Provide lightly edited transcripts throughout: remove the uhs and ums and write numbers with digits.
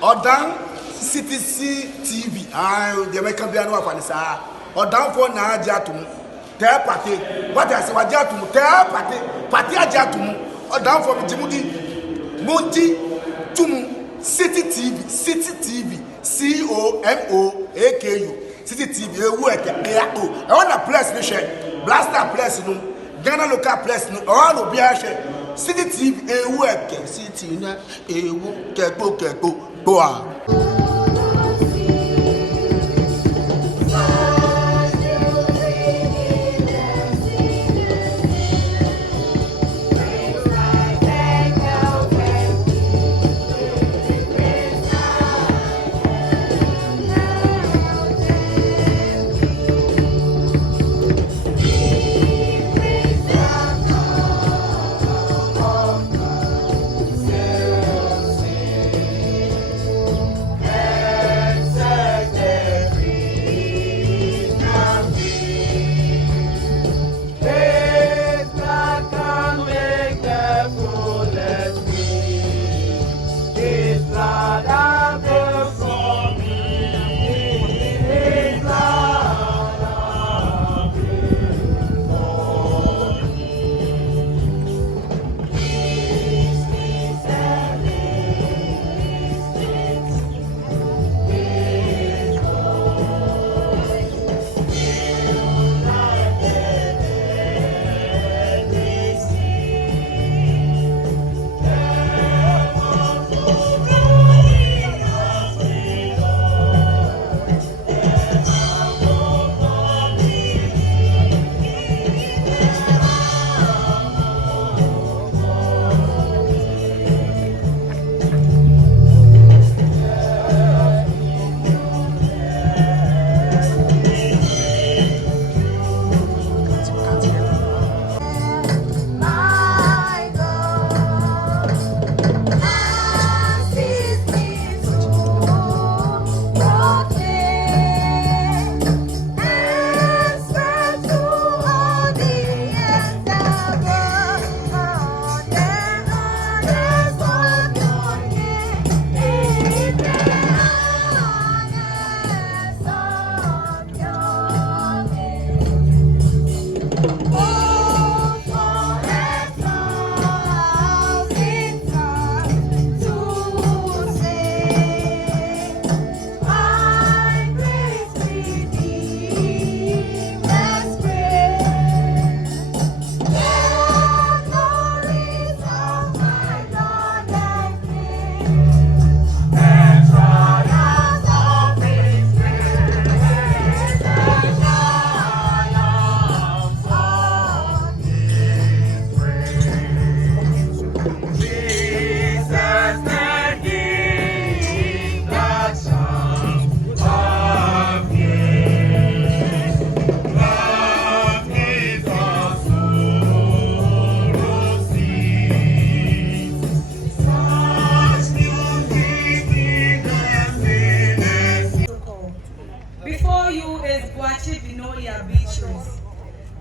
Odan CTC TV. The American piano of Anissa. Odan for na jatum. Tell party. What I say, what jatum? Tell party. Party jatum. Odan for Jimudi. Monti Tumu. City TV. City TV. COMOAKU. City TV. I want a place to share. Blaster place no. Ghana local place no. All will be a share. City TV. City na. Keko. Boa.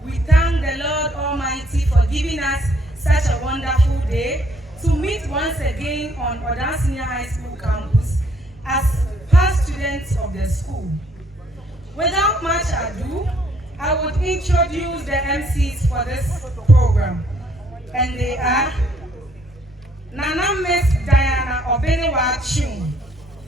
We thank the Lord Almighty for giving us such a wonderful day to meet once again on Oda Senior High School campus as past students of the school. Without much ado, I would introduce the MCs for this program. And they are Nana Miss Diana Obenewa Chum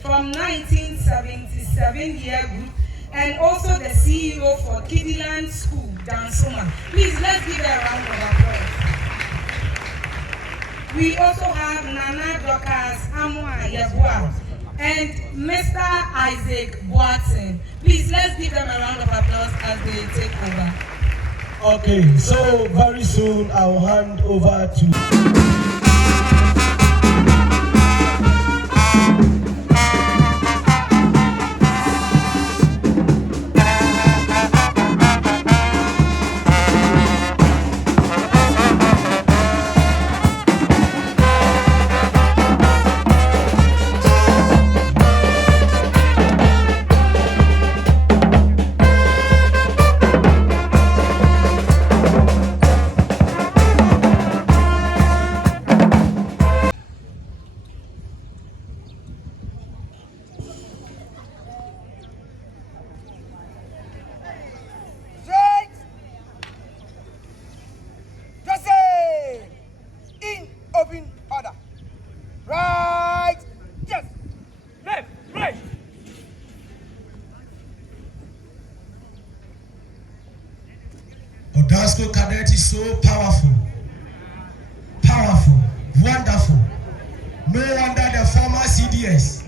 from 1977 year group, and also the CEO for Kiddyland School, Dansoma. Please, let's give her a round of applause. We also have Nana Dokas Amwa Yabua and Mr. Isaac Boateng. Please, let's give them a round of applause as they take over. Okay, so very soon I'll hand over to... School Cadet is so powerful, wonderful. No wonder the former CDS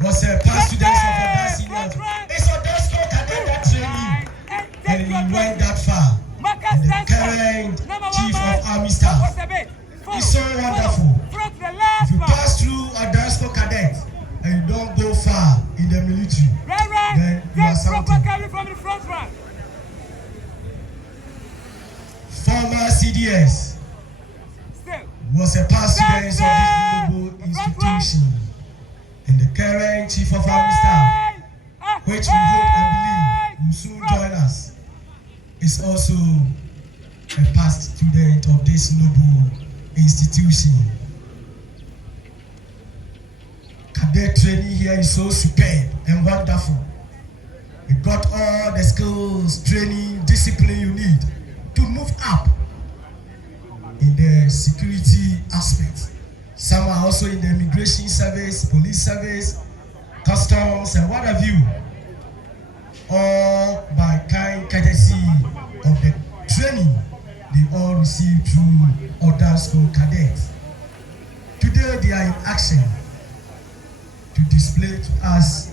was a past student of Oda SHS. It's Oda School Cadet that trained him, and he went that far. And the current Chief of Army Staff is so wonderful. If you pass through Oda School Cadet and you don't go far in the military, then you are something. Former CDS was a past student of this noble institution, and the current Chief of Army Staff, which we hope and believe will soon join us, is also a past student of this noble institution. Cadet training here is so superb and wonderful. You got all the skills, training, discipline you need to move up in the security aspect. Some are also in the immigration service, police service, customs, and what have you. All by kind courtesy of the training they all receive through Oda School Cadets. Today they are in action to display to us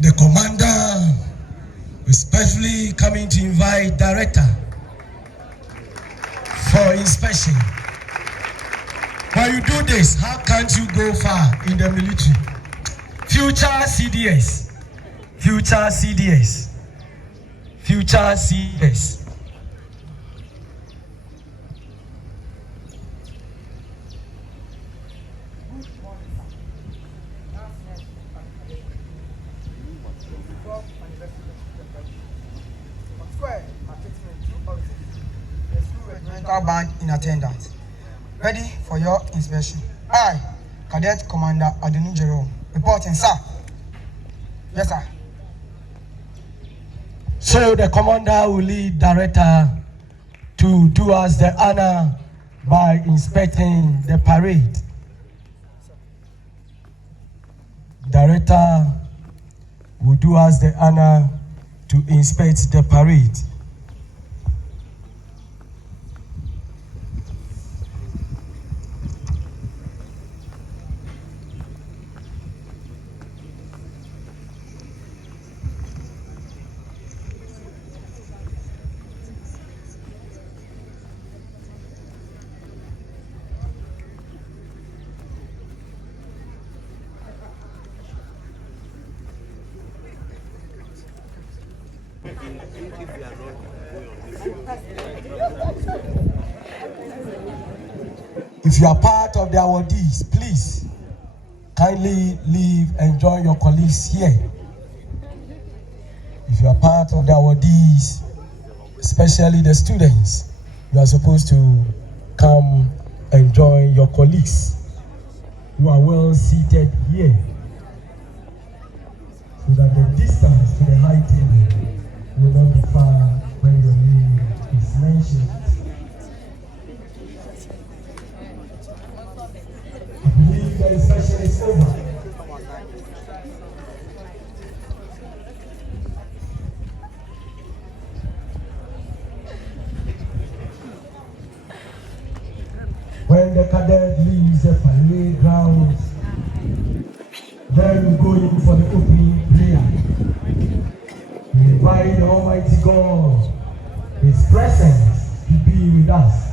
the commander especially coming to invite director for inspection. When you do this, how can't you go far in the military? Future CDS, future CDS, future CDS. Band in attendance, ready for your inspection. I, Cadet Commander Adenu Jerome, reporting, sir. Yes, sir. So the commander will lead director to do us the honor by inspecting the parade. Director will do us the honor to inspect the parade. If you are part of the awardees, please kindly leave and join your colleagues here. If you are part of the awardees, especially the students, you are supposed to come and join your colleagues who are well seated here, so that the distance to the high table will not be far when your name is mentioned. I believe the session is over. When the cadet leaves the parade grounds, then we go in for the opening prayer. We invite the Almighty God, His presence, to be with us.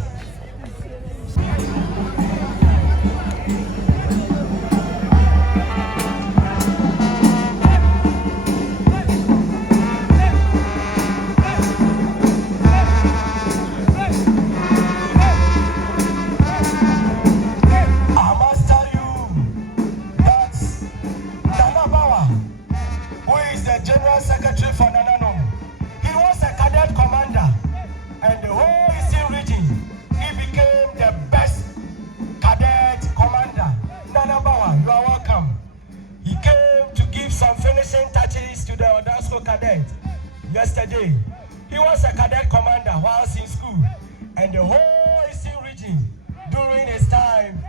Cadet. Yesterday, he was a cadet commander whilst in school, and the whole Eastern region, during his time,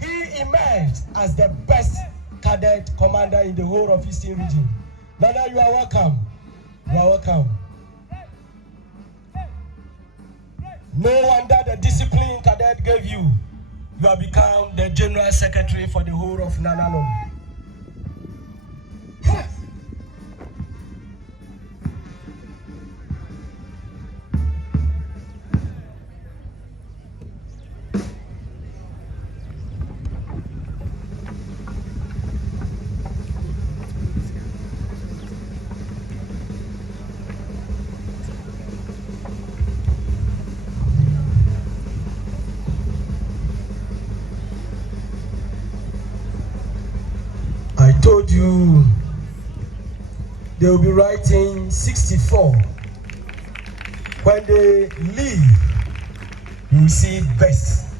he emerged as the best cadet commander in the whole of Eastern region. Nana, you are welcome. You are welcome. No wonder the discipline cadet gave you. You have become the general secretary for the whole of Nanano. I told you they will be writing 64. When they leave, you will see best.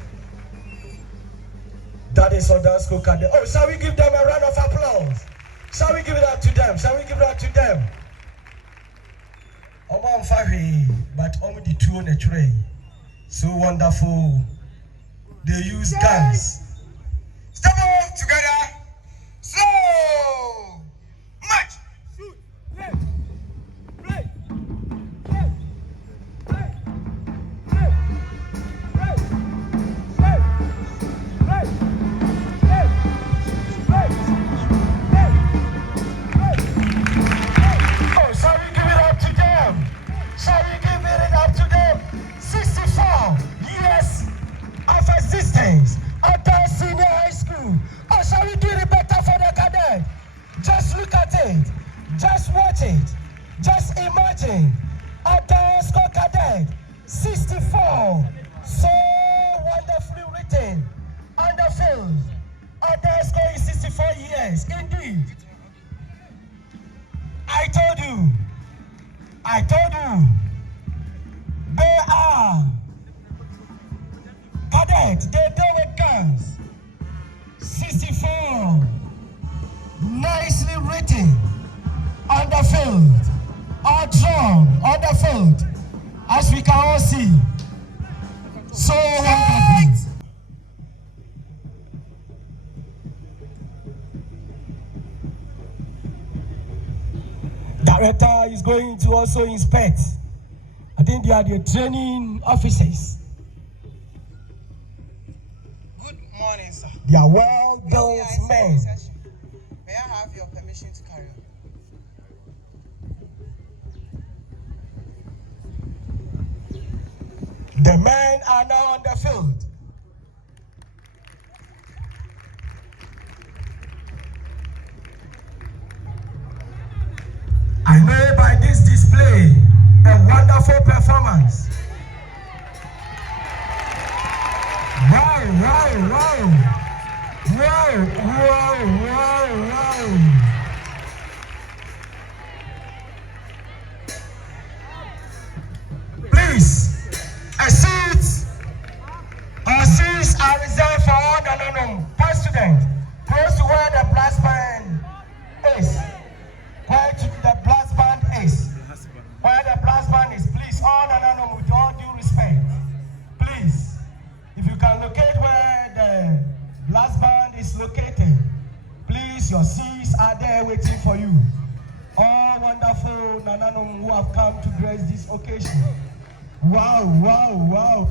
That is Oda SHS. Oh, shall we give them a round of applause? Shall we give it up to them? Shall we give it up to them? Oman Fahi, but only the two on the train. So wonderful. They use guns. Step up together. Slow! March! Shoot! Left! Right! Left! Right! Left! Right! Left! Right! Left! Right! Left! Oh, shall we give it up to them? Shall we give it up to them? 64 years of existence at the senior high school. Or shall we do it better for the cadet? Just look at it. Just watch it. Just imagine. Oda SHS Cadet 64. So wonderfully written on the field. Oda SHS is 64 years. Indeed. I told you. They are cadet. They do with guns. 64. Nicely written on the field. All drawn on the field. As we can all see. So wonderful. director is going to also inspect. I think they are the training officers. Good morning, sir. They are well-built men. May I have your permission to carry on? The men are now on the field. I know by this display a wonderful performance. Wow, wow, wow. Wow, wow, wow, wow. Please, a seat or seats are reserved for all the non-past students close to where the brass band is. Where the brass band is. Where the brass band is. Please, all the non with all due respect. Please, if you can locate where the brass band is located, please, your seats are there waiting for you. All wonderful Nananum who have come to grace this occasion. Wow, wow, wow.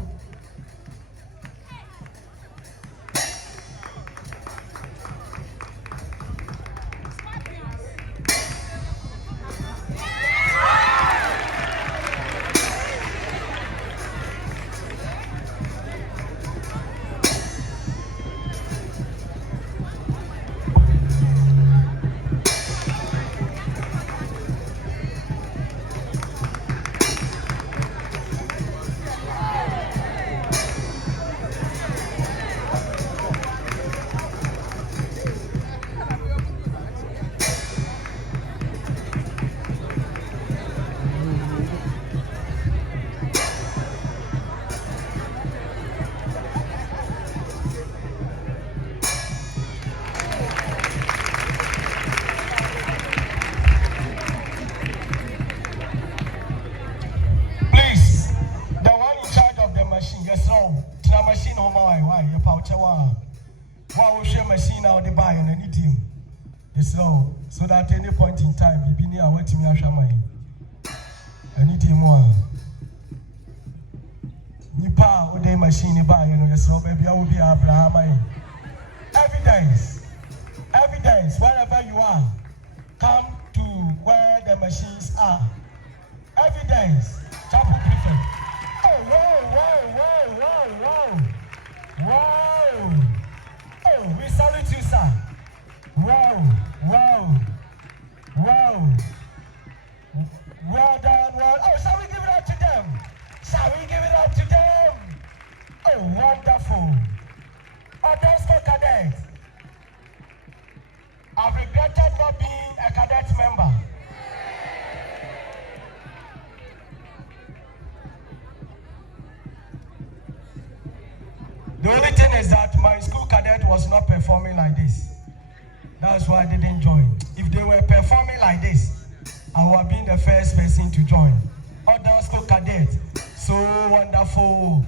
So that at any point in time, you be near what me ashamai. I need him more. Nipa ode machine buy, you know, yes, so baby, I will be Abraham. Evidence, wherever you are, come to where the machines are. Evidence, chapel prefect. Oh, wow. Oh, we salute you, sir. Wow. Well done, oh, shall we give it up to them? Oh, wonderful. Oda Cadet. I've regretted not being a cadet member. The only thing is that my school cadet was not performing like this. That's why I didn't join. If they were performing like this, I would have been the first person to join. Oda School Cadet, so wonderful.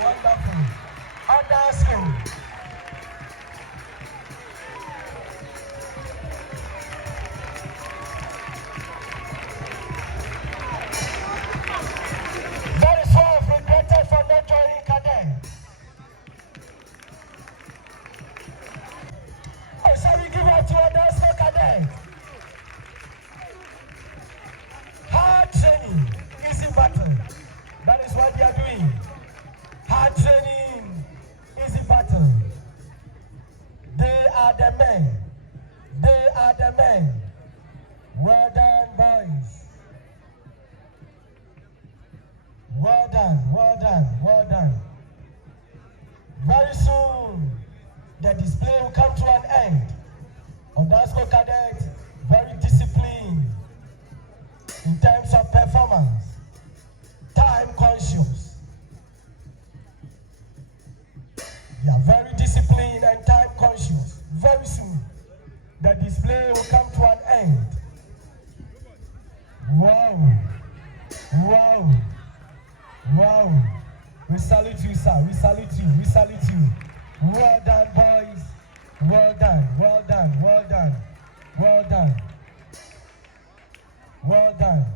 Wonderful. Oda School. That is why I've regretted men. They are the men. Well done, boys. Well done, well done, well done. Very soon, the display will come to an end. Oda SHS cadets, very disciplined in terms of performance, time conscious. They are very disciplined and time conscious. Very soon, the display will come to an end. Wow, wow, wow. We salute you, sir. We salute you. We salute you. Well done, boys. Well done. Well done. Well done. Well done. Well done.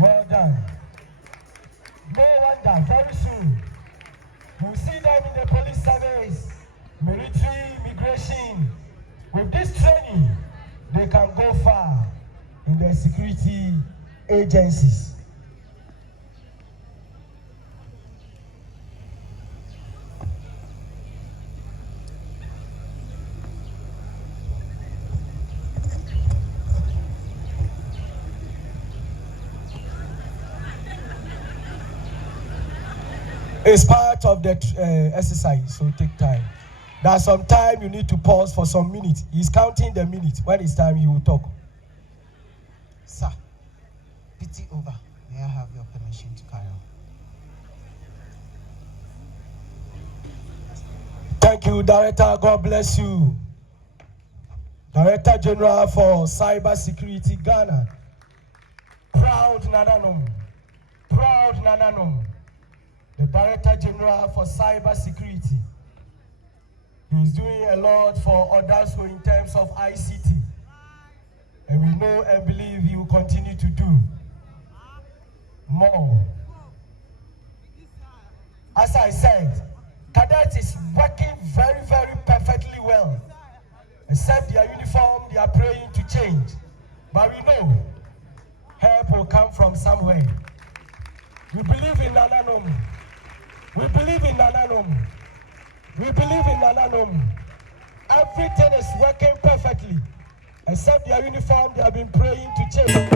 Well done. No wonder, very soon, you'll see them in the police service, military, immigration. With this training, they can go far in their security agencies. It's part of the exercise, so take time. There's some time you need to pause for some minutes. He's counting the minutes. When it's time, he will talk. Sir, PT over. May I have your permission to carry on? Thank you, Director. God bless you. Director General for Cyber Security Ghana. Proud Nananum. Proud Nananum. The Director General for Cyber Security. He's doing a lot for others in terms of ICT. And we know and believe he will continue to do more. As I said, Cadet is working very, very perfectly well. Except their uniform, they are praying to change. But we know help will come from somewhere. We believe in Nananum. We believe in Nananum. We believe in Nananum. Everything is working perfectly. Except their uniform, they have been praying to change.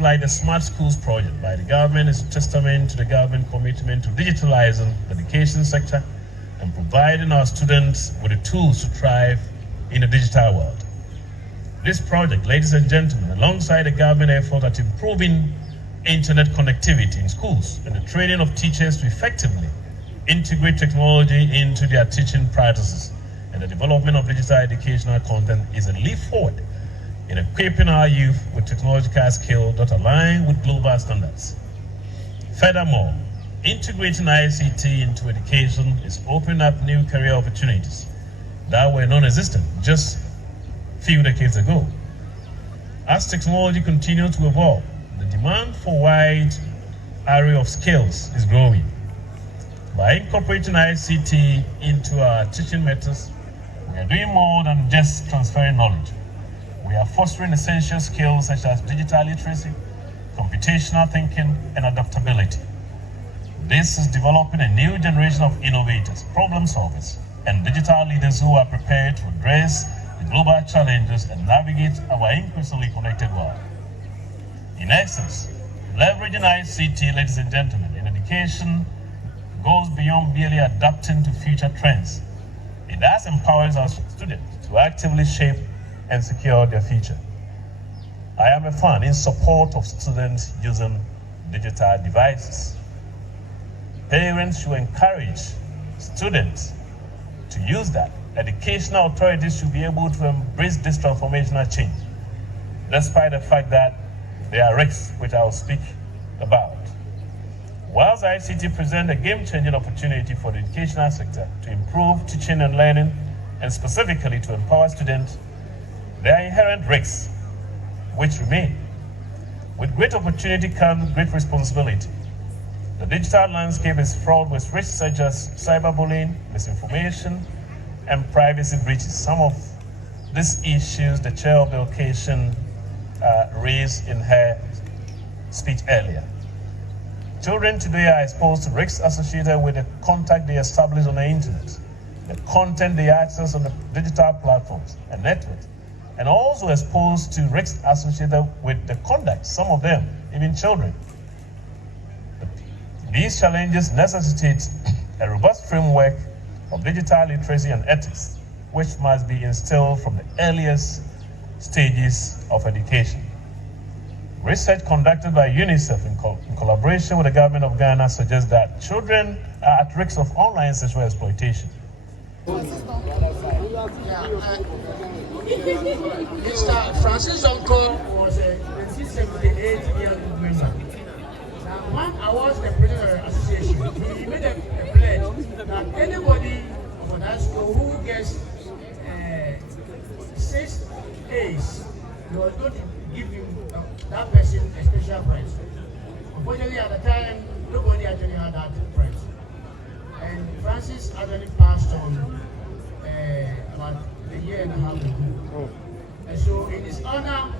Like the Smart Schools project by the government is a testament to the government commitment to digitalizing the education sector and providing our students with the tools to thrive in the digital world. This project, ladies and gentlemen, alongside the government effort at improving internet connectivity in schools and the training of teachers to effectively integrate technology into their teaching practices and the development of digital educational content, is a leap forward in equipping our youth with technological skills that align with global standards. Furthermore, integrating ICT into education is opening up new career opportunities that were non-existent just a few decades ago. As technology continues to evolve, the demand for a wide array of skills is growing. By incorporating ICT into our teaching methods, we are doing more than just transferring knowledge. We are fostering essential skills such as digital literacy, computational thinking, and adaptability. This is developing a new generation of innovators, problem solvers, and digital leaders who are prepared to address the global challenges and navigate our increasingly connected world. In essence, leveraging ICT, ladies and gentlemen, in education goes beyond merely adapting to future trends. It thus empowers our students to actively shape and secure their future. I am a fan in support of students using digital devices. Parents should encourage students to use that. Educational authorities should be able to embrace this transformational change, despite the fact that there are risks which I will speak about. Whilst ICT presents a game-changing opportunity for the educational sector to improve teaching and learning, and specifically to empower students, there are inherent risks which remain. With great opportunity comes great responsibility. The digital landscape is fraught with risks such as cyberbullying, misinformation, and privacy breaches. Some of these issues the chair of the occasion raised in her speech earlier. Children today are exposed to risks associated with the contact they establish on the internet, the content they access on the digital platforms and networks, and also exposed to risks associated with the conduct, some of them, even children. These challenges necessitate a robust framework of digital literacy and ethics, which must be instilled from the earliest stages of education. Research conducted by UNICEF in collaboration with the government of Ghana suggests that children are at risk of online sexual exploitation. Mr. Francis Uncle was a 1978-year-old man. When I was the president of the association, he made a pledge that anybody from that school who gets 6 A's, he was going to give him that person a special prize. Unfortunately, at the time, nobody actually had that prize. And Francis actually passed on about a year and a half ago. And so, in his honor,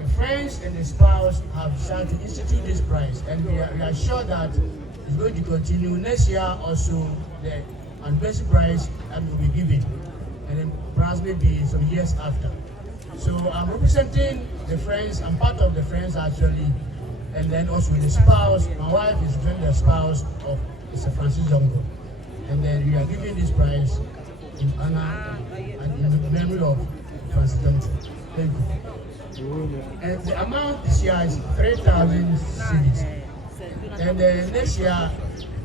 the friends and the spouse have decided to institute this prize, and we are sure that it's going to continue next year. Also, the anniversary prize that will be given, and then perhaps maybe some years after. So I'm representing the friends. I'm part of the friends actually, and then also the spouse. My wife is representing the spouse of Mr. Francis Zongo, and then we are giving this prize in honor and in the memory of Francis Zongo. Thank you. And the amount this year is 3,000 cedis. And next year,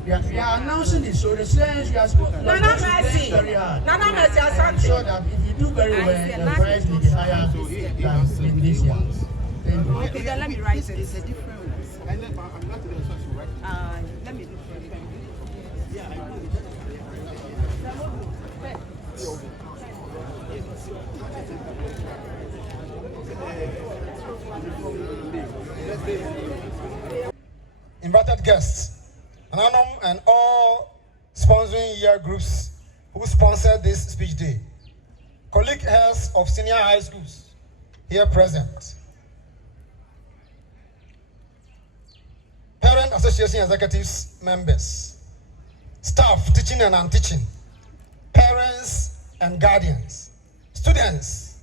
we are announcing this. So the students, we are supposed to work very hard. I'm sure that if you do very well, the prize will be higher than this year. Thank you. Okay, then let me write it. It's a different one. Let me do it. Invited guests, Anonymous and all sponsoring year groups who sponsored this speech day, colleague heads of senior high schools here present, parent association executives members, staff teaching and non-teaching, parents and guardians, students,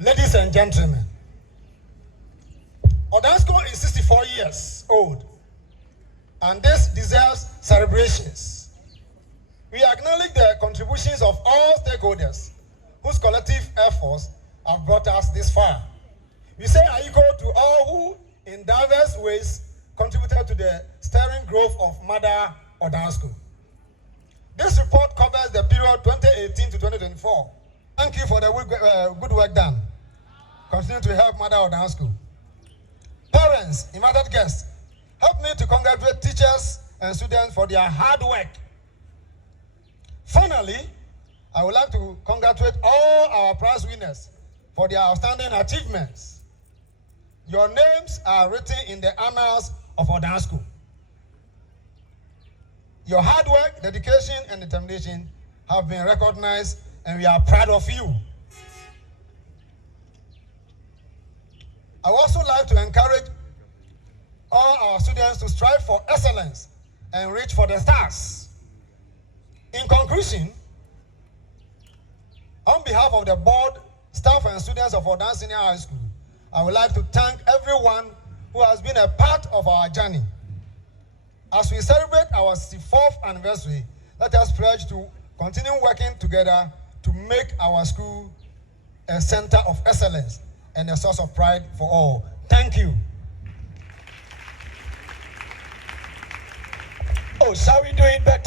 ladies and gentlemen. Odansko is 64 years old, and this deserves celebrations. We acknowledge the contributions of all stakeholders whose collective efforts have brought us this far. We say aiko to all who, in diverse ways, contributed to the stirring growth of Mother Odansko. This report covers the period 2018 to 2024. Thank you for the good work done. Continue to help Mother Odansko. Parents, invited guests, help me to congratulate teachers and students for their hard work. Finally, I would like to congratulate all our prize winners for their outstanding achievements. Your names are written in the annals of Odansko. Your hard work, dedication, and determination have been recognized, and we are proud of you. I would also like to encourage all our students to strive for excellence and reach for the stars. In conclusion, on behalf of the board, staff, and students of Odan Senior High School, I would like to thank everyone who has been a part of our journey. As we celebrate our 64th anniversary, let us pledge to continue working together to make our school a center of excellence and a source of pride for all. Thank you. Oh, shall we do it better?